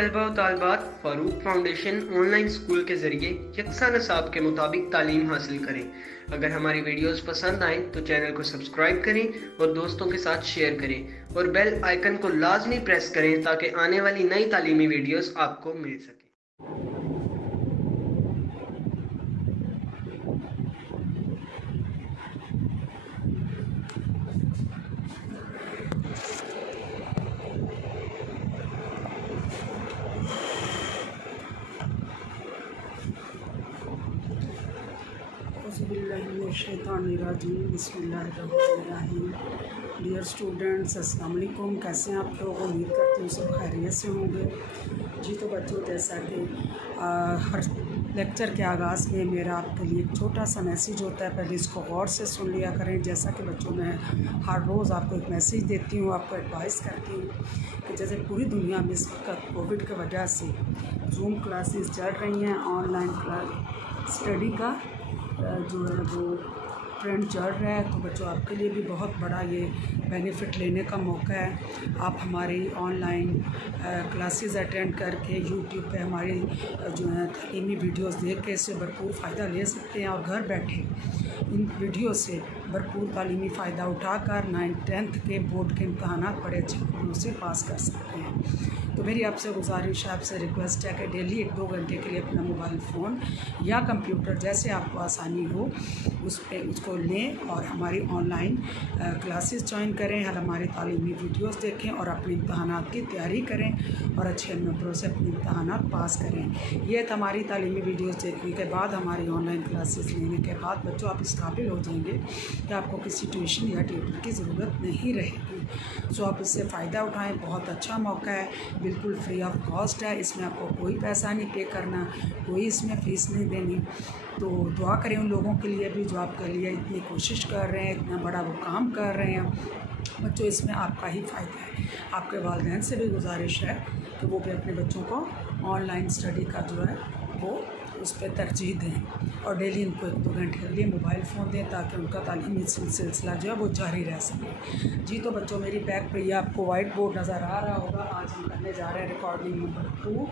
तलबा व तालिबात Farooq foundation online school के ज़रिए यकसा निसाब के मुताबिक तालीम हासिल करें। अगर हमारी वीडियोस पसंद आएँ तो चैनल को सब्सक्राइब करें और दोस्तों के साथ शेयर करें और बेल आइकन को लाजमी प्रेस करें ताकि आने वाली नई तालीमी वीडियोस आपको मिल सके। बिस्मिल्लाहिर्रहमानिर्रहीम। डियर स्टूडेंट्स, अस्सलाम वालेकुम। कैसे हैं आप लोग? उम्मीद करती हूँ सब खैरियत से होंगे। जी तो बच्चों, जैसा कि हर लेक्चर के आगाज़ में मेरा आपके लिए एक छोटा सा मैसेज होता है, पहले इसको गौर से सुन लिया करें। जैसा कि बच्चों, मैं हर रोज़ आपको एक मैसेज देती हूँ, आपको एडवाइस करती हूँ कि जैसे पूरी दुनिया में इस वक्त कोविड की वजह से जूम क्लासेस चल रही हैं, ऑनलाइन क्लास स्टडी का जो है वो ट्रेंड चल रहा है, तो बच्चों आपके लिए भी बहुत बड़ा ये बेनिफिट लेने का मौका है। आप हमारी ऑनलाइन क्लासेस अटेंड करके यूट्यूब पे हमारी जो है तालीमी वीडियोस देख के इससे भरपूर फ़ायदा ले सकते हैं और घर बैठे इन वीडियो से भरपूर तालीमी फ़ायदा उठाकर 9th-10th के बोर्ड के इम्तहानात बड़े अच्छे नंबरों से पास कर सकते हैं। तो मेरी आपसे गुजारिश है, आपसे रिक्वेस्ट है कि डेली 1-2 घंटे के लिए अपना मोबाइल फ़ोन या कंप्यूटर जैसे आपको आसानी हो उस पर उसको लें और हमारी ऑनलाइन क्लासेस ज्वाइन करें, हमारे तालीमी वीडियोस देखें और अपने इम्तहानात की तैयारी करें और अच्छे नंबरों से अपने इम्तहानात पास करें। ये हमारी तालीमी वीडियोस देखने के बाद, हमारी ऑनलाइन क्लासेस लेने के बाद बच्चों आप इस काबिल हो जाएंगे कि आपको किसी ट्यूशन या ट्यूटर की ज़रूरत नहीं रहेगी। सो आप इससे फ़ायदा उठाएँ, बहुत अच्छा मौका है, बिल्कुल फ्री ऑफ कॉस्ट है। इसमें आपको कोई पैसा नहीं पे करना, कोई इसमें फ़ीस नहीं देनी। तो दुआ करें उन लोगों के लिए भी जो आपके लिए इतनी कोशिश कर रहे हैं, इतना बड़ा वो काम कर रहे हैं। बच्चों, इसमें आपका ही फ़ायदा है। आपके वालिदैन से भी गुजारिश है कि वो भी अपने बच्चों को ऑनलाइन स्टडी का जो है वो उस पर तरजीह दें और डेली इनको 1-2 घंटे के लिए मोबाइल फ़ोन दें ताकि उनका तालीमी सिलसिला जो है वो जारी रह सके। जी तो बच्चों, मेरी बैक पे ये आपको वाइट बोर्ड नज़र आ रहा होगा। आज हम करने जा रहे हैं रिकॉर्डिंग नंबर 2।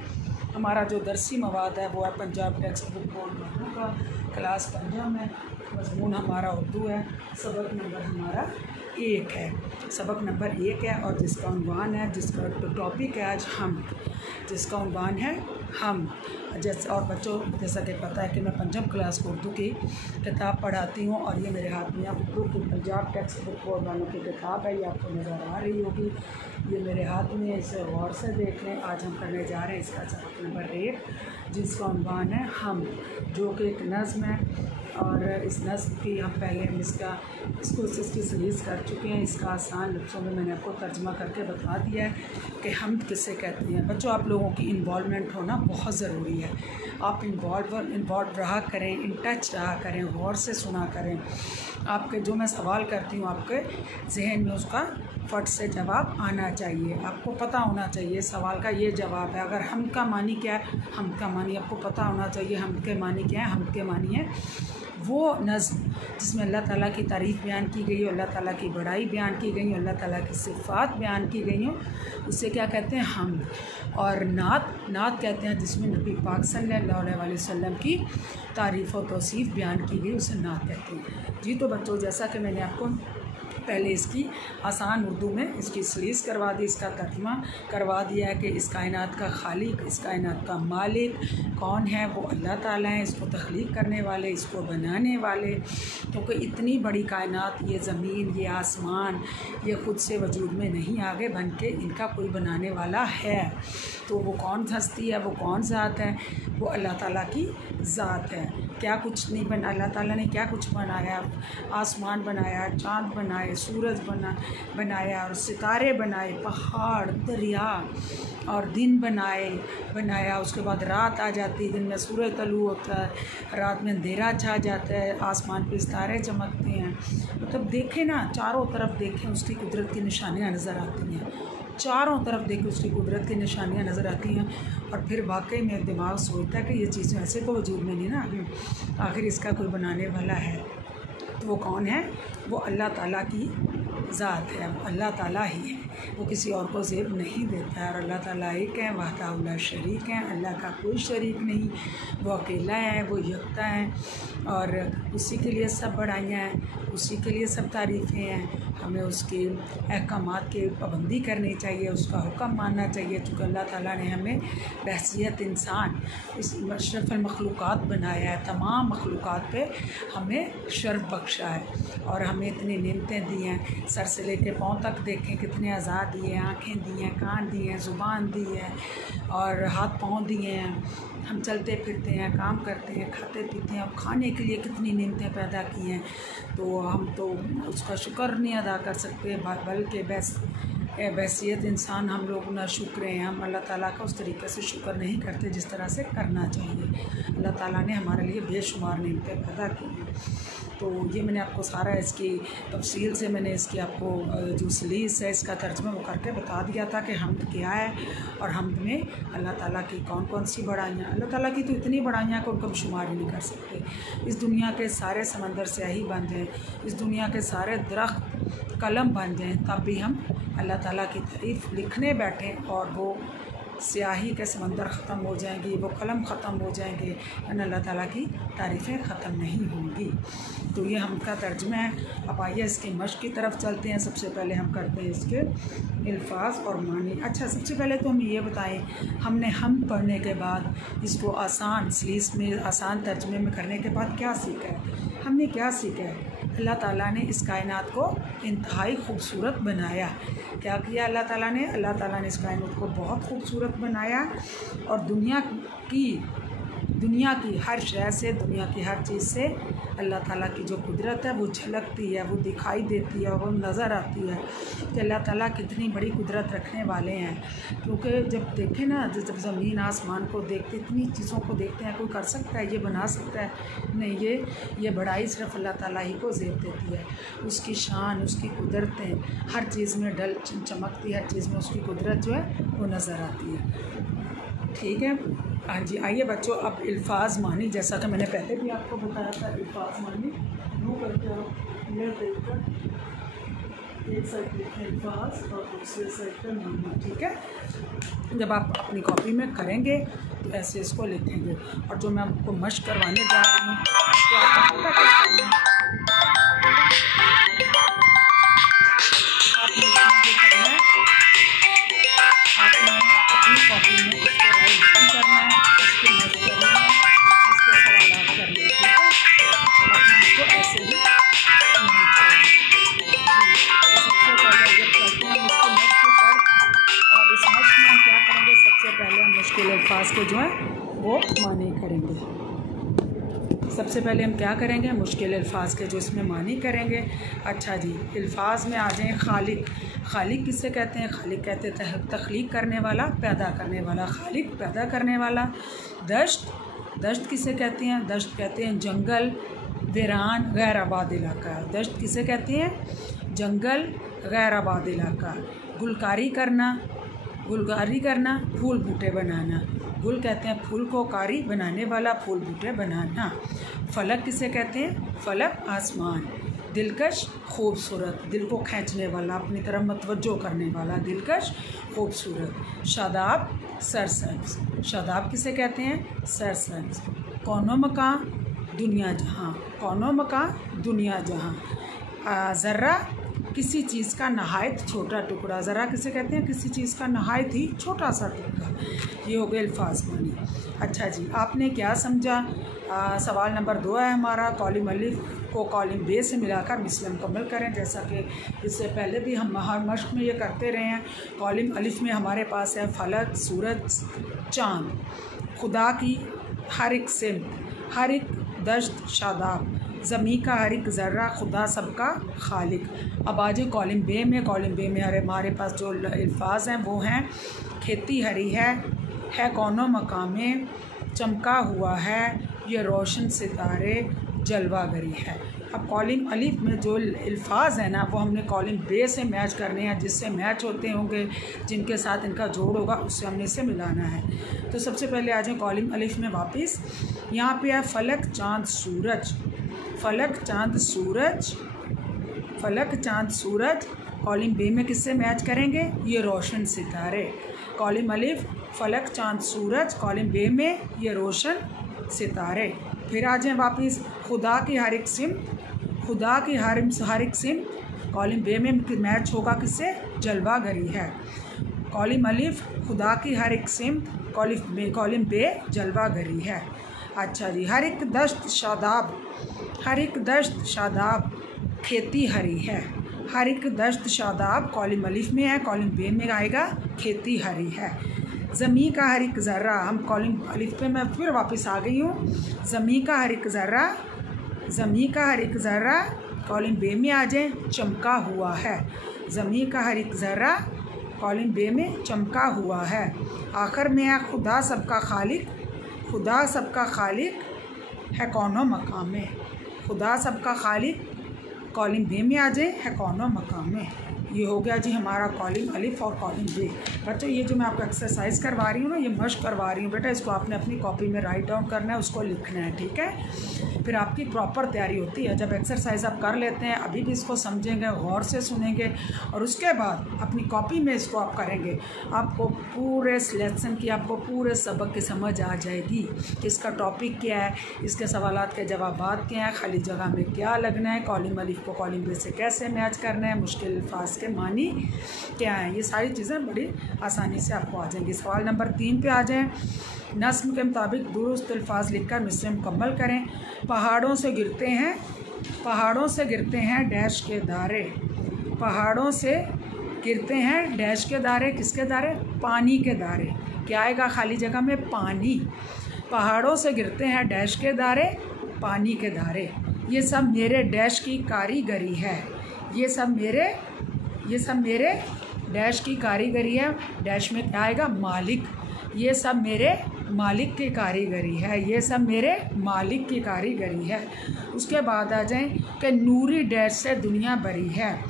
हमारा जो दरसी मवाद है वो है Punjab text book board Urdu का, क्लास 5 में। मज़मून हमारा उर्दू है, सबक नंबर हमारा 1 है, सबक नंबर 1 है और जिसका उन्वान है, जिसका टॉपिक है आज हम, जिसका उन्वान है हम। जैसे और बच्चों, जैसा कि पता है कि मैं 5वीं क्लास को उर्दू की किताब पढ़ाती हूँ और ये मेरे हाथ में उर्दू की पंजाब टेक्स्ट बुक बोर्ड वालों की किताब है, ये आपको नज़र आ रही होगी। ये मेरे हाथ में, इसे गौर से देख लें। आज हम करने जा रहे हैं इसका सबक नंबर 1, जिसका उन्वान है हम, जो कि एक नज़्म है और इस नज़्म की हम पहले इसकी सलीस कर चुके हैं। इसका आसान लफ्ज़ों में मैंने आपको तर्जमा करके बता दिया है कि हम किसे कहते हैं। बच्चों, आप लोगों की इन्वॉल्वमेंट होना बहुत ज़रूरी है। आप इन्वॉल्व रहा करें, इन टच रहा करें, गौर से सुना करें। आपके जो मैं सवाल करती हूँ आपके जहन में उसका फट से जवाब आना चाहिए, आपको पता होना चाहिए सवाल का ये जवाब है। अगर हम का मानी क्या है, हम का मानी आपको पता होना चाहिए। हम के मानी क्या है, हम के मानी है वो नज़्म जिसमें अल्लाह ताला की तारीफ़ बयान की गई हो, अल्लाह ताला की बड़ाई बयान की गई हो, अल्लाह ताला की सिफ़ात बयान की गई हो, उसे क्या कहते हैं, हम। और नात कहते हैं जिसमें नबी पाक सल्लल्लाहु अलैहि वसल्लम की तारीफ़ और तौसीफ़ बयान की गई, उसे नात कहते हैं। जी तो बच्चों, जैसा कि मैंने आपको पहले इसकी आसान उर्दू में इसकी सलीस करवा दी, इसका तर्जुमा करवा दिया है कि इस कायनात का खालिक, इस कायनात का मालिक कौन है, वो अल्लाह ताला है। इसको तख्लीक करने वाले, इसको बनाने वाले, क्योंकि इतनी बड़ी कायनात, ये ज़मीन, ये आसमान, ये ख़ुद से वजूद में नहीं आगे बन के इनका कोई बनाने वाला है। तो वो कौन हस्ती है, वो कौन ज़ात है, वो अल्लाह ताला की ज़ात है। क्या कुछ नहीं बना, अल्लाह ताला ने क्या कुछ बनाया, आसमान बनाया, चाँद बनाए, सूरज बनाया और सितारे बनाए, पहाड़, दरिया और दिन बनाया। उसके बाद रात आ जाती है, दिन में सूरज तलू होता है, रात में अंधेरा छा जाता है, आसमान पे सितारे चमकते हैं। मतलब देखें ना, चारों तरफ देखें, उसकी कुदरत की निशानियाँ नज़र आती हैं। चारों तरफ देखें, उसकी कुदरत की निशानियाँ नज़र आती हैं और फिर वाकई में दिमाग सोचता है कि ये चीज़ें ऐसे तो वजूद में नहीं ना, आखिर इसका कोई बनाने वाला है। तो वो कौन है, वो अल्लाह ताला की ज़ात है, अल्लाह ताला ही है। वो किसी और को ज़ेब नहीं देता है। और अल्लाह ताला एक है, वहदाहु ला शरीक है, अल्लाह का कोई शरीक नहीं, वो अकेला है, वो यकता है और उसी के लिए सब बड़ाइयाँ हैं, उसी के लिए सब तारीफ़ें हैं। हमें उसके अहकामात की पाबंदी करनी चाहिए, उसका हुक्म मानना चाहिए, चूँकि अल्लाह ताला ने हमें बहैसियत इंसान इस अशरफुल मखलूक़ात बनाया है, तमाम मखलूक़ात पे हमें शर्फ बख्शा है और हमें इतनी नेमतें दी हैं। सर से लेके पाँव तक देखें कितने आज़ाद दिए हैं, आँखें दी हैं, कान दिए हैं, ज़ुबान दी है और हाथ पाँव दिए हैं। हम चलते फिरते हैं, काम करते हैं, खाते पीते हैं और खाने के लिए कितनी नेमतें पैदा की हैं। तो हम तो उसका शुक्र नहीं अदा कर सकते, बल्कि बहैसियत इंसान हम लोग ना शुक्र हैं। हम अल्लाह ताला का उस तरीके से शुक्र नहीं करते जिस तरह से करना चाहिए। अल्लाह ताला ने हमारे लिए बेशुमार नेमतें पैदा की हैं। तो ये मैंने आपको सारा इसकी तफसील से मैंने इसकी आपको जो सलीस है इसका तर्जुमा वो करके बता दिया था कि हम्द क्या है और हम्द में अल्लाह ताला की कौन कौन सी बड़ाइयाँ। अल्लाह ताला की तो इतनी बड़ाइयाँ कि उनको हम शुमार ही नहीं कर सकते। इस दुनिया के सारे समंदर स्याही बन जाएँ, इस दुनिया के सारे दरख्त कलम बन जाएँ, तब भी हम अल्लाह ताला की तारीफ़ लिखने बैठें और वो स्याही के समंदर ख़त्म हो जाएंगी, वो कलम ख़त्म हो जाएंगे, लेकिन अल्लाह ताला की तारीफ़ें ख़त्म नहीं होंगी। तो ये हम का तर्जुमा है। अब आइए इसकी मश्क की तरफ चलते हैं। सबसे पहले हम करते हैं इसके अल्फाज और मानी। अच्छा, सबसे पहले तो हम ये बताएं, हमने हम पढ़ने के बाद इसको आसान सलीस में आसान तर्जुमे में करने के बाद क्या सीखा है? हमने क्या सीखा है? अल्लाह ताला ने इस कायनात को इंतहाई खूबसूरत बनाया। क्या किया अल्लाह ताला ने? अल्लाह ताला ने इस कायनात को बहुत खूबसूरत बनाया और दुनिया की हर शय से, दुनिया की हर चीज़ से अल्लाह ताला की जो कुदरत है वो झलकती है, वो दिखाई देती है, वो नज़र आती है कि अल्लाह ताला कितनी बड़ी कुदरत रखने वाले हैं। क्योंकि जब देखें ना, जब ज़मीन आसमान को देखते, इतनी चीज़ों को देखते हैं, कोई कर सकता है, ये बना सकता है? नहीं, ये बड़ाई सिर्फ अल्लाह ताला ही को ज़ेब देती है। उसकी शान, उसकी कुदरतें हर चीज़ में चमकती है, हर चीज़ में उसकी कुदरत जो है वो नज़र आती है। ठीक है, हाँ जी। आइए बच्चों, अब अल्फाज मानी, जैसा कि मैंने पहले भी आपको बताया था, अल्फाज मानी यूँ करके आप ये देखकर एक साइड लिखें अल्फाज और दूसरे साइड पर मानी। ठीक है, जब आप अपनी कॉपी में करेंगे तो ऐसे इसको लिखेंगे। और जो मैं आपको मश्क करवाने जा रही हूँ तो आपने अपनी कॉपी में इसको राइट करना है, इसको मश्क करना है, इसके सवाल करने। ठीक है, आपने इसको ऐसे ही नहीं छोड़ना। तो सबसे पहले जब करते हैं हम इसको मश्क कर, और इस मश्क में हम क्या करेंगे? सबसे पहले हम मुश्किल अल्फाज के जो है वो मानी करेंगे। सबसे पहले हम क्या करेंगे? मुश्किल अल्फाज के जो इसमें मानी करेंगे। अच्छा जी, अल्फाज में आ जाएँ खालिक। खालिक किससे कहते हैं? खालिक कहते हैं तख्लीक करने वाला, पैदा करने वाला। खालिक पैदा करने वाला। दश्त, दश्त किसे कहते हैं? दश्त कहते हैं जंगल, वीरान, गैर आबाद इलाका। दश्त किसे कहते हैं? जंगल, गैर आबाद इलाका। गुलकारी करना, गुलकारी करना, फूल बूटे बनाना। गुल कहते हैं फूल को, कारी बनाने वाला, फूल बूटे बनाना। फलक किसे कहते हैं? फलक आसमान। दिलकश, खूबसूरत, दिल को खींचने वाला, अपनी तरफ मतवज्जो करने वाला, दिलकश, खूबसूरत। शादाब, सरसब्ज। शादाब किसे कहते हैं? सरसब्ज। कौनो मकान, दुनिया जहाँ। कौनो मकान, दुनिया जहाँ। ज़र्रा, किसी चीज़ का नहायत छोटा टुकड़ा। ज़रा किसे कहते हैं? किसी चीज़ का नहायत ही छोटा सा टुकड़ा। ये हो गए अल्फाज मानी। अच्छा जी, आपने क्या समझा? सवाल नंबर 2 है हमारा, कॉलिम अलिफ को कॉलिम बे से मिलाकर मिसल मुकम्मल करें। जैसा कि इससे पहले भी हम हर मश्क में ये करते रहे हैं। कॉलिम अलिफ में हमारे पास है फलक, सूरज, चाँद, खुदा की हर एक सिमत, हर एक दश्त, शादाब, ज़मी का हर एक ज़र्रा, खुदा सबका खालिक। अब आज कॉलिम बे में, कॉलिम बे में हमारे पास जो अल्फाज हैं वो हैं खेती हरी है कौनो मकाम में, चमका हुआ है ये रोशन सितारे, जलवागरी है। अब कॉलिम अलिफ में जो अल्फाज है ना वो हमने कॉलिम बे से मैच करने हैं, जिससे मैच होते होंगे, जिनके साथ इनका जोड़ होगा उससे हमने इसे मिलाना है। तो सबसे पहले आ जाए कॉलिम अलिफ में वापस। यहाँ पे है फलक, चाँद, सूरज। फलक, चाँद, सूरज, फलक, चाँद, सूरज, कॉलम बे में किससे मैच करेंगे? ये रोशन सितारे। कॉलम अलिफ फलक चांद सूरज, कॉलम बे में ये रोशन सितारे। फिर आ जाएँ वापस, खुदा की हर एक सिम, खुदा की हर एक सिम, कॉलम बे में मैच होगा किससे? जलवागरी है। कॉलम अलिफ खुदा की हर एक सिम, कॉलम बे जलवागरी है। अच्छा जी, हर एक दश्त शादाब, हर एक दश्त शादाब खेती हरी है। हर एक दश्त शादाब कॉलम अलिफ में है, कॉलम बे में आएगा खेती हरी है। ज़मी का हर एक ज़र्रा, हम कॉलम अलिफ पे मैं फिर वापस आ गई हूँ। ज़मी का हर एक ज़र्रा, ज़मी का हर एक ज़र्रा कॉलम बे में आ जाए चमका हुआ है। ज़मी का हर एक ज़र्रा कॉलम बे में चमका हुआ है। आखिर में है खुदा सबका खालिक, खुदा सबका खालिक है कौनो मकाम में। खुदा सबका खालिक कॉलम बे में आ जाए है कौनो मकाम में। ये हो गया जी हमारा कॉलम अलिफ और कॉलम बे। बच्चों ये जो मैं आपको एक्सरसाइज करवा रही हूँ ना, ये मश्क करवा रही हूँ बेटा, इसको आपने अपनी कॉपी में राइट डाउन करना है, उसको लिखना है, ठीक है। फिर आपकी प्रॉपर तैयारी होती है। जब एक्सरसाइज आप कर लेते हैं, अभी भी इसको समझेंगे, गौर से सुनेंगे और उसके बाद अपनी कॉपी में इसको आप करेंगे, आपको पूरे लेसन की, आपको पूरे सबक की समझ आ जाएगी कि इसका टॉपिक क्या है, इसके सवालात के जवाबात क्या हैं, खाली जगह में क्या लगना है, कॉलम अलिफ को कॉलम बे से कैसे मैच करना है, मुश्किल अल्फाज के मानी क्या हैं, ये सारी चीज़ें बड़ी आसानी से आपको आ जाएंगी। सवाल नंबर 3 पे आ जाएं। नस्म के मुताबिक दुरुस्त अल्फाज लिखकर मिसरे मुकम्मल करें। पहाड़ों से गिरते हैं, पहाड़ों से गिरते हैं डैश के दारे, पहाड़ों से गिरते हैं डैश के दारे, किसके दारे? पानी के दारे। क्या आएगा खाली जगह में? पानी। पहाड़ों से गिरते हैं डैश के दारे, पानी के दारे। ये सब मेरे डैश की कारीगरी है, ये सब मेरे डैश की कारीगरी है। डैश में क्या आएगा? मालिक। ये सब मेरे मालिक की कारीगरी है, ये सब मेरे मालिक की कारीगरी है। उसके बाद आ जाएं कि नूरी डैश से दुनिया भरी है,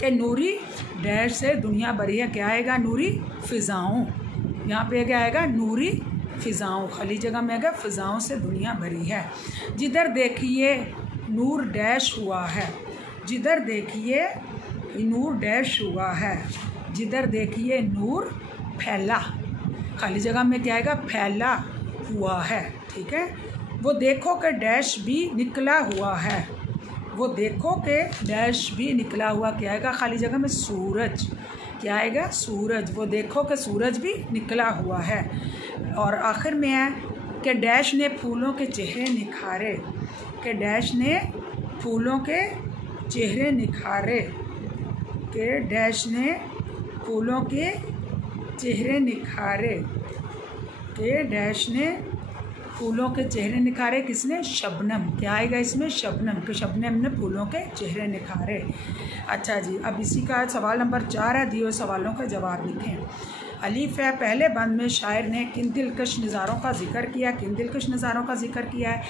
कि नूरी डैश से दुनिया भरी है। क्या आएगा? नूरी फ़िज़ाओं। यहाँ पे क्या आएगा? नूरी फ़िज़ाओं। खाली जगह में आएगा फ़िज़ाओं से दुनिया भरी है। जिधर देखिए नूर डैश हुआ है, जिधर देखिए नूर डैश हुआ है, जिधर देखिए नूर फैला। खाली जगह में क्या आएगा? फैला हुआ है, ठीक है। वो देखो कि डैश भी निकला हुआ है, वो देखो कि डैश भी निकला हुआ। क्या आएगा? खाली जगह में सूरज। क्या आएगा? सूरज। वो देखो कि सूरज भी निकला हुआ है। और आखिर में है कि डैश ने फूलों के चेहरे निखारे, कि डैश ने फूलों के चेहरे निखारे, के डैश ने फूलों के चेहरे निखारे, के डैश ने फूलों के चेहरे निखारे। किसने? शबनम। क्या आएगा इसमें? शबनम, कि शबनम ने फूलों के चेहरे निखारे। अच्छा जी, अब इसी का सवाल नंबर 4 है। दिए हुए सवालों का जवाब लिखें। अलीफ है, पहले बंद में शायर ने किन दिलकश नज़ारों का जिक्र किया? किन दिलकश नज़ारों का जिक्र किया है?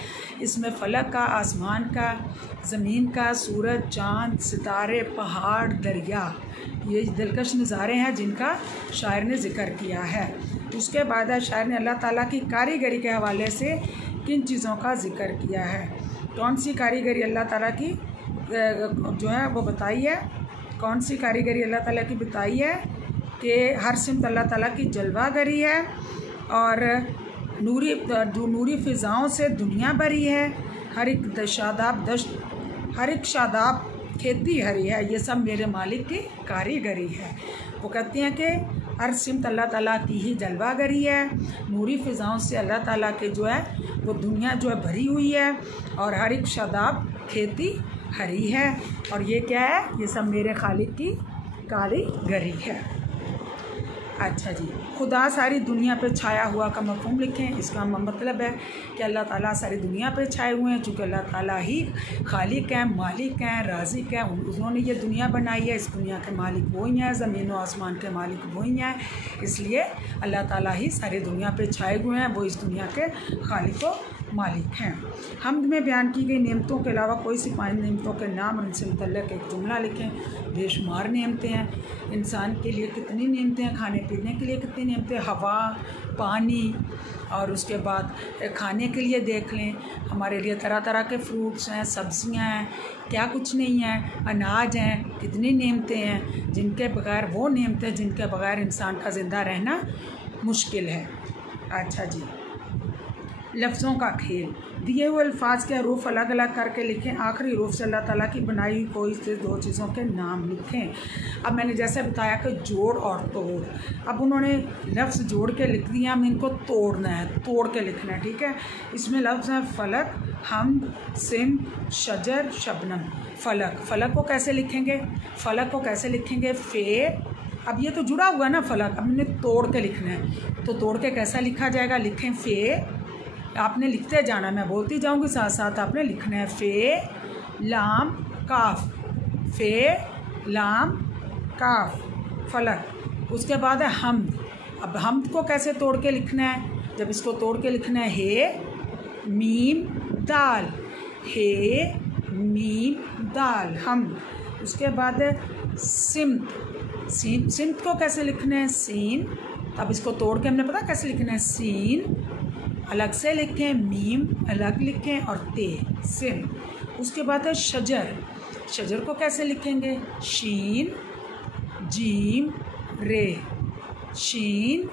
इसमें फलक का, आसमान का, ज़मीन का, सूरज, चाँद, सितारे, पहाड़, दरिया, ये दिलकश नज़ारे हैं जिनका शायर ने ज़िक्र किया है। उसके बाद शायर ने अल्लाह ताला की कारीगरी के हवाले से किन चीज़ों का जिक्र किया है? कौन सी कारीगरी अल्लाह ताला की जो है वो बताई है? कौन सी कारीगरी अल्लाह ताला की बताई है? कि हर सिमत अल्लाह ताला की जलवागरी है और नूरी फ़िज़ाओं से दुनिया भरी है। हर एक शादाब खेती हरी है, ये सब मेरे मालिक की कारीगरी है। वो कहते हैं कि हर सिमत अल्लाह ताला की ही जलवागरी है, नूरी फ़िज़ाओं से अल्लाह ताला के जो है वो दुनिया जो है भरी हुई है और हर एक शादाब खेती हरी है। और ये क्या है? ये सब मेरे खालिक की कारीगरी है। अच्छा जी, खुदा सारी दुनिया पे छाया हुआ का मफ़हूम लिखें। इसका मतलब है कि अल्लाह ताला सारी दुनिया पे छाए हुए हैं, चूँकि अल्लाह ताला ही खालिक हैं, मालिक हैं, राज़िक हैं। उन्होंने ये दुनिया बनाई है, इस दुनिया के मालिक वही हैं, ज़मीन व आसमान के मालिक वही हैं। इसलिए अल्लाह ताला ही सारी दुनिया पे छाए हुए हैं, वो इस दुनिया के खालिक व मालिक हैं। हम्द में बयान की गई नेमतों के अलावा कोई सी 5 नेमतों के नाम और इनसे मुतल्लिक़ एक जुमला लिखें। बेशुमार नेमतें हैं। इंसान के लिए कितनी नेमतें हैं, खाने पीने के लिए कितनी नेमतें, हवा, पानी, और उसके बाद खाने के लिए देख लें, हमारे लिए तरह तरह के फ्रूट्स हैं, सब्ज़ियाँ हैं, क्या कुछ नहीं है, अनाज हैं, कितनी नेमतें हैं जिनके बगैर, वो नेमतें जिनके बगैर इंसान का ज़िंदा रहना मुश्किल है। अच्छा जी, लफ्ज़ों का खेल। दिए हुए अल्फाज के हरूफ अलग अलग करके लिखें। आखिरी हरूफ से अल्लाह ताला की बनाई हुई कोई से 2 चीज़ों के नाम लिखें। अब मैंने जैसे बताया कि जोड़ और तोड़, अब उन्होंने लफ्ज़ जोड़ के लिख दिया, हमें इनको तोड़ना है, तोड़ के लिखना है, ठीक है। इसमें लफ्ज़ हैं फलक, हमद, सिम्त, शजर, शबनम। फलक, फलक को कैसे लिखेंगे, फलक को कैसे लिखेंगे, फ़े। अब ये तो जुड़ा हुआ है ना फलक, अब मैंने तोड़ के लिखना है, तो तोड़ के कैसा लिखा जाएगा, लिखें फ़े। आपने लिखते जाना, मैं बोलती जाऊंगी साथ साथ आपने लिखना है। फ़े लाम काफ, फ़े लाम काफ, फलक। उसके बाद है हमद। अब हमद को कैसे तोड़ के लिखना है, जब इसको तोड़ के लिखना है, हे मीम दाल, हे मीम दाल, हमद। उसके बाद है सिम्त, सिम्त को कैसे लिखना है, सीन। अब इसको तोड़ के हमने पता कैसे लिखना है, सीन अलग से लिखें, मीम अलग लिखें और ते, सिम। उसके बाद है शजर, शजर को कैसे लिखेंगे, शीन जीम रे, शीन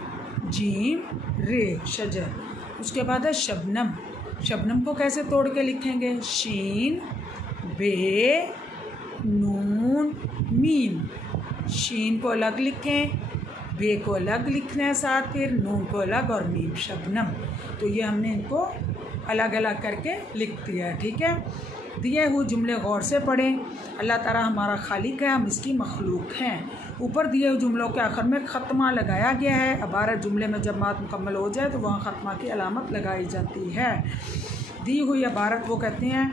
जीम रे, शजर। उसके बाद है शबनम, शबनम को कैसे तोड़ के लिखेंगे, शीन बे नून मीम, शीन को अलग लिखें, बे को अलग लिखना है साथ, फिर नून को अलग और मीम, शबनम। तो ये हमने इनको अलग अलग करके लिख दिया है, ठीक है। दिए हुए जुमले गौर से पढ़ें। अल्लाह ताला हमारा खालिक है, हम इसकी मखलूक हैं। ऊपर दिए हुए जुमलों के आखिर में ख़त्मा लगाया गया है। इबारत जुमले में जब बात मुकम्मल हो जाए तो वहाँ ख़त्मा की अलामत लगाई जाती है। दी हुई इबारत वो कहते हैं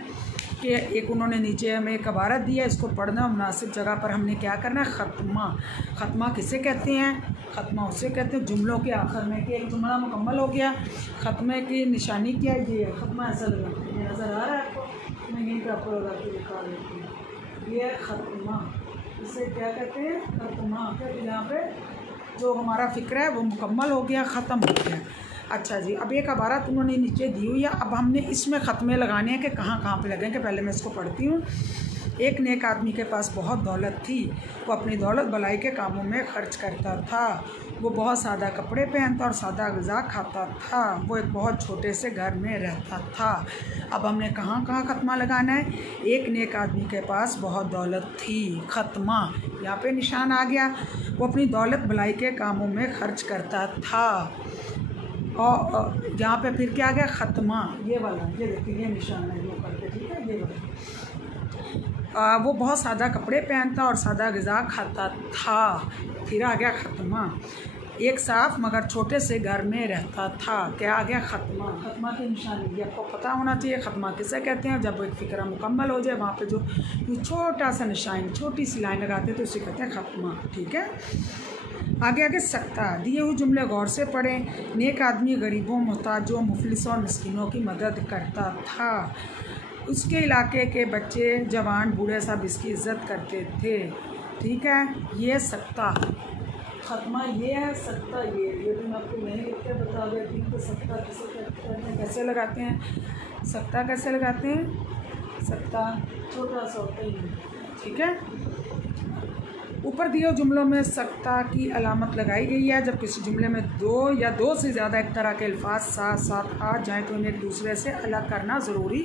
कि एक उन्होंने नीचे हमें एक इबारत दी है, इसको पढ़ना मुनासिब जगह पर हमने क्या करना है, ख़त्मा। ख़त्मा किसे कहते हैं, ख़त्मा उसे कहते हैं जुमलों के आखिर में कि एक जुमला मुकम्मल हो गया, ख़त्मे की निशानी क्या है, ये ख़त्मा ऐसा लगा, ये नज़र आ रहा है आपको, मैं यहीं पर आपको लगा के दिखा देती हूँ, ये ख़त्मा, इसे क्या कहते हैं, ख़त्मा। फिर यहाँ पे जो हमारा फ़िक्र है वो मुकम्मल हो गया, ख़त्म हो गया। अच्छा जी, अब एक इबारत उन्होंने नीचे दी हुई है, अब हमने इसमें ख़त्मे लगाने हैं कि कहाँ कहाँ पे लगेंगे। पहले मैं इसको पढ़ती हूँ। एक नेक आदमी के पास बहुत दौलत थी, वो अपनी दौलत भलाई के कामों में खर्च करता था। वो बहुत सादा कपड़े पहनता और सादा ग़िज़ा खाता था। वो एक बहुत छोटे से घर में रहता था। अब हमने कहाँ कहाँ ख़त्मा लगाना है, एक नेक आदमी के पास बहुत दौलत थी, ख़त्मा, यहाँ पे निशान आ गया। वो अपनी दौलत भलाई के कामों में खर्च करता था, और यहाँ पे फिर क्या आ गया, ख़त्मा, ये वाला, ये देखिए ये निशान है ये करके, ठीक है, ये वाला। वो बहुत सादा कपड़े पहनता और सादा ग़िज़ा खाता था, फिर आ गया ख़त्मा। एक साफ़ मगर छोटे से घर में रहता था, क्या आ गया, ख़त्मा। ख़त्मा की निशानी ये आपको पता होना चाहिए, ख़त्मा किसे कहते हैं, जब एक फ़िक्रा मुकम्मल हो जाए वहाँ पे जो छोटा सा निशान, छोटी सी लाइन लगाते हैं तो उसे कहते हैं ख़त्मा, ठीक है। आगे आगे सकता। दिए हुए जुमले गौर से पढ़ें। नेक आदमी गरीबों, मोहताजों, मुफलिसों और मिस्किनों की मदद करता था। उसके इलाके के बच्चे, जवान, बूढ़े सब इसकी इज़्ज़त करते थे, ठीक है। ये सकता, ख़त्मा ये है, सकता ये भी मैं आपको नहीं लिख के बता देती हूँ। तो सकता किसे कहते हैं, कैसे लगाते हैं, सकता कैसे लगाते हैं, सकता छोटा सा होता है, ठीक है। ऊपर दिए जुमलों में सकता की अलामत लगाई गई है। जब किसी जुमले में दो या दो से ज़्यादा एक तरह के अल्फाज साथ साथ आ जाएँ तो उन्हें एक दूसरे से अलग करना ज़रूरी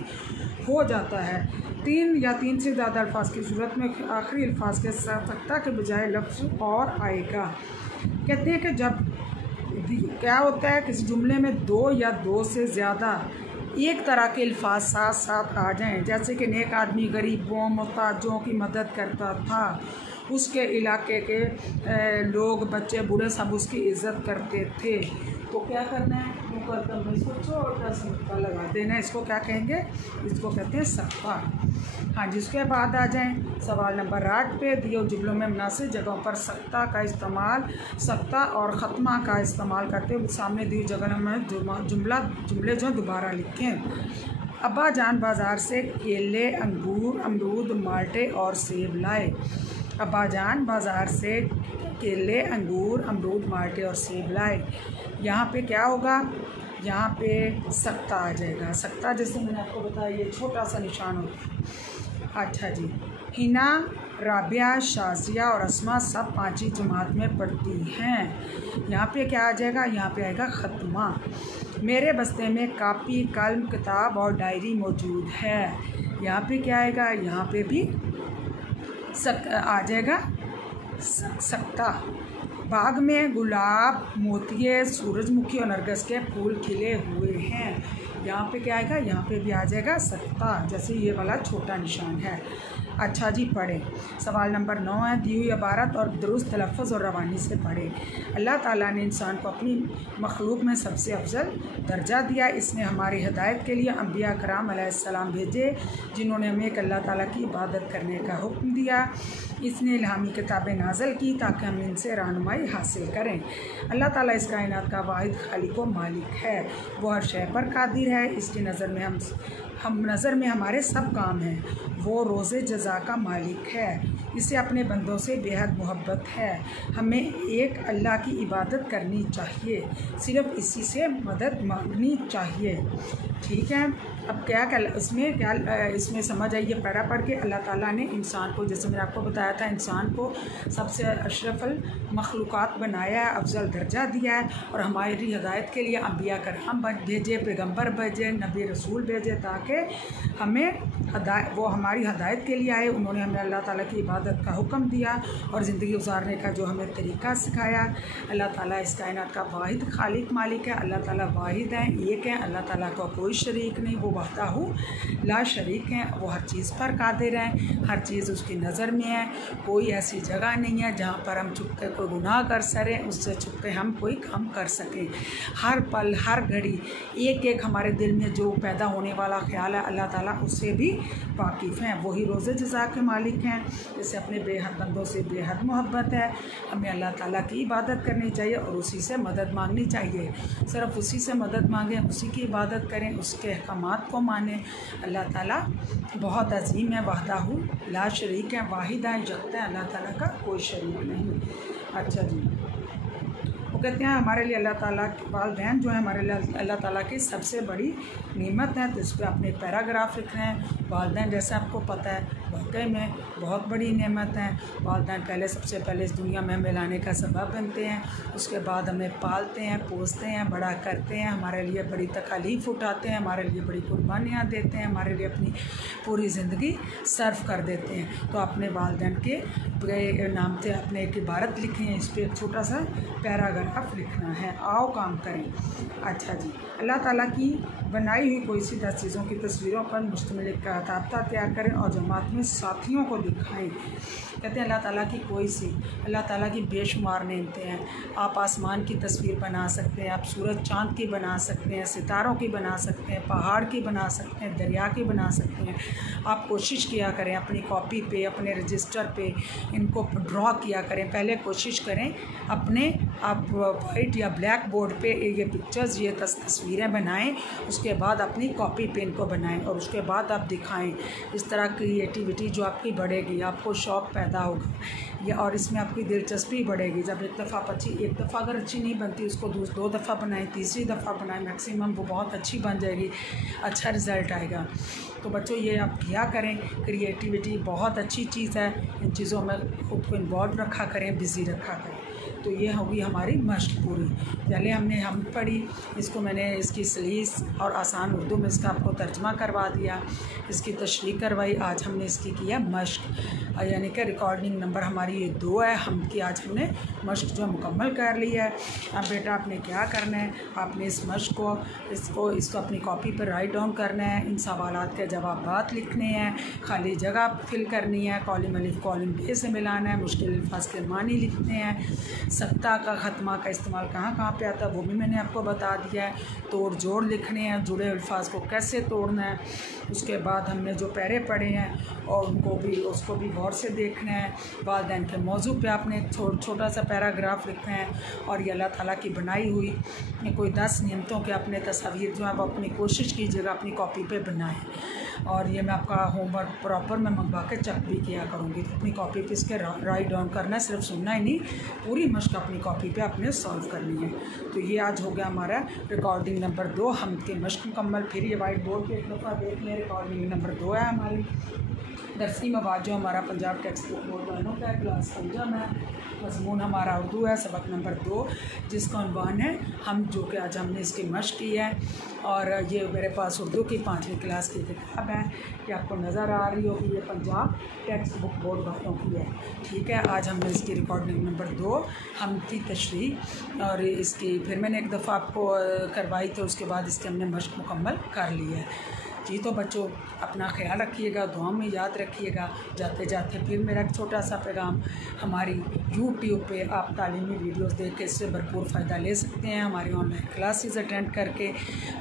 हो जाता है। 3 या 3 से ज़्यादा अल्फाज की सूरत में आखिरी अल्फाज के साथ सकता के बजाय लफ्ज़ और आएगा। कहते हैं कि जब क्या होता है, किसी जुमले में 2 या 2 से ज़्यादा एक तरह के अल्फाज साथ साथ आ जाएं, जैसे कि नेक आदमी गरीबों, मोहताजों की मदद करता था, उसके इलाके के लोग, बच्चे, बूढ़े सब उसकी इज़्ज़त करते थे, इसको क्या करना है, मुकद्दम में इसको छोटा सा नुक्ता लगा देना है। इसको क्या कहेंगे, इसको कहते हैं सक्ता। हाँ जी, उसके बाद आ जाएं सवाल नंबर 8 पे। दिए जुमलों में मुनासिब जगहों पर सक्ता का इस्तेमाल, सक्ता और ख़त्मा का इस्तेमाल करते हुए सामने दी जगह में जुमले जो दोबारा लिखें। अब्बा जान बाज़ार से केले, अंगूर, अमरूद, माल्टे और सेब लाए। अब्बा जान बाज़ार से केले, अंगूर, अमरूद, माल्टे और सेब लाए। यहाँ पे क्या होगा, यहाँ पे सक्ता आ जाएगा। सक्ता जैसे मैंने आपको बताया ये छोटा सा निशान होता है। अच्छा जी, हिना, राबिया, शाजिया और अस्मा सब 5वीं जमात में पढ़ती हैं। यहाँ पे क्या आ जाएगा, यहाँ पे आएगा ख़त्मा। मेरे बस्ते में कापी, कलम, किताब और डायरी मौजूद है। यहाँ पे क्या आएगा, यहाँ पे भी आ जाएगा सक्ता। बाग में गुलाब, मोतिये, सूरजमुखी और नरगिस के फूल खिले हुए हैं। यहाँ पे क्या आएगा, यहाँ पे भी आ जाएगा सक्ता, जैसे ये वाला छोटा निशान है। अच्छा जी, पढ़ें। सवाल नंबर 9 है, दी हुई इबारत और दुरुस्त तलफ़्फ़ुज़ और रवानी से पढ़ें। अल्लाह ताला ने इंसान को अपनी मखलूक में सबसे अफजल दर्जा दिया। इसने हमारी हिदायत के लिए अंबिया कराम अलैहिस्सलाम भेजे, जिन्होंने हमें एक अल्लाह ताला की इबादत करने का हुक्म दिया। इसने इल्हामी किताबें नाज़िल की ताकि हम इनसे रहनुमाई हासिल करें। अल्लाह ताला इस कायनात का वाहिद खालिक व मालिक है। वो हर शय पर कादिर है। इसकी नज़र में नज़र में हमारे सब काम हैं। वो रोज़े जज़ा का मालिक है। इसे अपने बंदों से बेहद मोहब्बत है। हमें एक अल्लाह की इबादत करनी चाहिए, सिर्फ़ इसी से मदद मांगनी चाहिए। ठीक है, अब इसमें समझ आइए। पैरा पढ़ के अल्लाह ताला ने इंसान को, जैसे मैंने आपको बताया था, इंसान को सबसे अशरफुल मखलूक़ात बनाया है, अफजल दर्जा दिया है और हमारी हिदायत के लिए अंबिया कराम भेजे, पैगम्बर भेजे, नबी रसूल भेजे, ताकि वो हमारी हिदायत के लिए आए। उन्होंने हमें अल्लाह ताला की इबादत का हुक्म दिया और ज़िंदगी गुजारने का जो हमें तरीक़ा सिखाया। अल्लाह ताला इस कायनात का वाहिद खालिक मालिक है। अल्लाह ताला वाहिद हैं, एक हैं। अल्लाह ताला का कोई शरीक नहीं, वो वहदाहू ला शरीक हैं। वो हर चीज़ पर कादिर हैं, हर चीज़ उसकी नज़र में है। कोई ऐसी जगह नहीं है जहाँ पर हम छुप के कोई गुनाह कर सकें, उससे छुप के हम कोई काम कर सकें। हर पल, हर घड़ी, एक एक हमारे दिल में जो पैदा होने वाला ख्याल है, अल्लाह ताला उससे भी वाकिफ़ हैं। वही रोज़े जज़ा के मालिक हैं। जैसे अपने बेहद बंदों से बेहद मोहब्बत है। हमें अल्लाह ताला की इबादत करनी चाहिए और उसी से मदद मांगनी चाहिए। सिर्फ उसी से मदद मांगें, उसी की इबादत करें, उसके अहकामात को मानें। अल्लाह ताला बहुत अजीम है, वहदाहू ला शरीक है, वाहिद है, यकता है। अल्लाह ताला का कोई शरीक नहीं। अच्छा जी, वो कहते हैं हमारे लिए अल्लाह ताला के वालिदैन जो है हमारे लिए अल्लाह ताला की सबसे बड़ी नेमत है। तो इस पर अपने पैराग्राफ लिख रहे हैं। वालिदैन जैसे आपको पता है वाकई में बहुत बड़ी नेमत है। वालिदैन सबसे पहले इस दुनिया में हमें लाने का सबब बनते हैं, उसके बाद हमें पालते हैं, पोसते हैं, बड़ा करते हैं, हमारे लिए बड़ी तकालीफ उठाते हैं, हमारे लिए बड़ी कुर्बानियाँ देते हैं, हमारे लिए अपनी पूरी ज़िंदगी सर्व कर देते हैं। तो अपने वालिदैन के नाम से अपने एक इबारत लिखी है, इस पर एक छोटा सा पैराग्राफ लिखना है। आओ काम करें। अच्छा जी, अल्लाह ताला की बनाई हुई कोई सी 10 चीज़ों की तस्वीरों पर मुश्तमिल एक राब्ता तैयार करें और जमात में साथियों को दिखाएं। कहते हैं अल्लाह ताला की कोई सी, अल्लाह ताला की बेशुमार नेमतें हैं। आप आसमान की तस्वीर बना सकते हैं, आप सूरज चाँद की बना सकते हैं, सितारों की बना सकते हैं, पहाड़ की बना सकते हैं, दरिया की बना सकते हैं। आप कोशिश किया करें अपनी कॉपी पे, अपने रजिस्टर पे इनको ड्रॉ किया करें। पहले कोशिश करें आप वाइट या ब्लैक बोर्ड पे ये पिक्चर्स, ये तस्वीरें बनाएं, उसके बाद अपनी कॉपी पे इनको बनाएं और उसके बाद आप दिखाएं। इस तरह की क्रिएटिविटी जो आपकी बढ़ेगी, आपको शौक़ पैदा होगा या और इसमें आपकी दिलचस्पी बढ़ेगी। जब एक दफ़ा अगर अच्छी नहीं बनती, उसको 2 दफ़ा बनाएं, तीसरी दफ़ा बनाएं, मैक्सिमम वो बहुत अच्छी बन जाएगी, अच्छा रिज़ल्ट आएगा। तो बच्चों ये आप किया करें। क्रिएटिविटी बहुत अच्छी चीज़ है, इन चीज़ों में खुद को इन्वॉल्व रखा करें, बिज़ी रखा करें। तो ये होगी हमारी मश्क पूरी। पहले हम पढ़ी, इसको मैंने इसकी सलीस और आसान उर्दू में इसका आपको तर्जमा करवा दिया, इसकी तशरीह करवाई। आज हमने इसकी किया मश्क, यानी कि रिकॉर्डिंग नंबर हमारी ये 2 है। आज हमने मश्क जो मुकम्मल कर ली है। अब बेटा आपने क्या करना है, आपने इस मश्क को इसको अपनी कॉपी पर राइट डाउन करना है। इन सवालात के जवाबात लिखने हैं, खाली जगह फिल करनी है, कॉलम अलिफ कॉलम बे से मिलाना है, मुश्किल अल्फाज के मानी लिखने हैं, सत्ता का ख़त्मा का इस्तेमाल कहाँ कहाँ पे आता है वो भी मैंने आपको बता दिया है। तोड़ जोड़ लिखने हैं, जुड़े अल्फाज को कैसे तोड़ना है। उसके बाद हमने जो पैरे पढ़े हैं और उसको भी गौर से देखना है। वालिदैन के मौजू पे आपने एक छोटा सा पैराग्राफ लिखना है और ये अल्लाह ताला की बनाई हुई कोई 10 नियमतों के अपने तस्वीर जो है वो अपनी कोशिश कीजिएगा अपनी कॉपी पे बनाएं। और ये मैं आपका होमवर्क प्रॉपर मैं मंगवा के चेक भी किया करूँगी। तो अपनी कॉपी पे इसके राइट डाउन करना है, सिर्फ सुनना ही नहीं, पूरी मश्क अपनी कॉपी पे आपने सॉल्व करनी है। तो ये आज हो गया हमारा रिकॉर्डिंग नंबर 2 हम की मश्क मुकम्मल। फिर ये वाइट बोर्ड पे एक दफ़ा देख लें, रिकॉर्डिंग नंबर 2 है हमारी। दरसी मवाद जो हमारा पंजाब टेक्स्ट बुक बोर्ड वालों का क्लास 5 में, मज़मून हमारा उर्दू है, सबक नंबर 2 जिसका उन्वान है हम, जो कि आज हमने इसकी मश्क की है। और ये मेरे पास उर्दू की 5वीं क्लास की किताब है कि आपको नज़र आ रही होगी, ये पंजाब टेक्स्ट बुक बोर्ड वालों की है। ठीक है, आज हमने इसकी रिकॉर्डिंग नंबर 2 हम की तशरीह और इसकी फिर मैंने एक दफ़ा आपको करवाई, तो उसके बाद इसकी हमने मश्क मुकम्मल कर ली है। जी तो बच्चों अपना ख्याल रखिएगा, दुआ में याद रखिएगा। जाते जाते फिर मेरा एक छोटा सा पैगाम, हमारी यूट्यूब पे आप तालीमी वीडियोस देख के इससे भरपूर फ़ायदा ले सकते हैं। हमारी ऑनलाइन क्लासेस अटेंड करके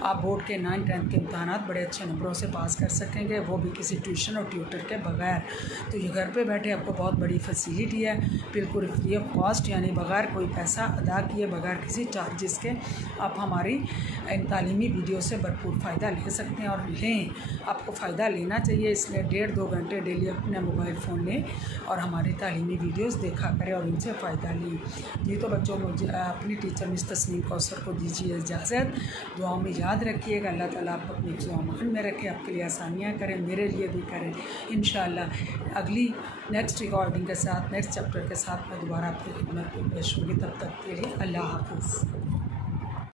आप बोर्ड के 9th 10th के इम्तहानात बड़े अच्छे नंबरों से पास कर सकेंगे, वो भी किसी ट्यूशन और ट्यूटर के बगैर। तो ये घर पे बैठे आपको बहुत बड़ी फैसिलिटी है, बिल्कुल फ्री ऑफ कॉस्ट, यानी बगैर कोई पैसा अदा किए, बगैर किसी चार्जेस के आप हमारी इन तालीमी वीडियो से भरपूर फ़ायदा ले सकते हैं। और आपको फ़ायदा लेना चाहिए, इसलिए 1.5-2 घंटे डेली अपने मोबाइल फ़ोन लें और हमारी तालीमी वीडियोस देखा करें और उनसे फ़ायदा लें। जी तो बच्चों, मुझे अपनी टीचर मिस तस्नीम कौसर को दीजिए इजाज़त। दुआओं में याद रखिएगा, अल्लाह ताला आपको अपनी मान में रखे, आपके लिए आसानियाँ करें, मेरे लिए भी करें। इंशाअल्लाह अगली नेक्स्ट रिकॉर्डिंग के साथ, नेक्स्ट चैप्टर के साथ मैं दोबारा आपकी खिदमत में पेश होंगी। तब तक के लिए अल्लाह हाफ़िज़।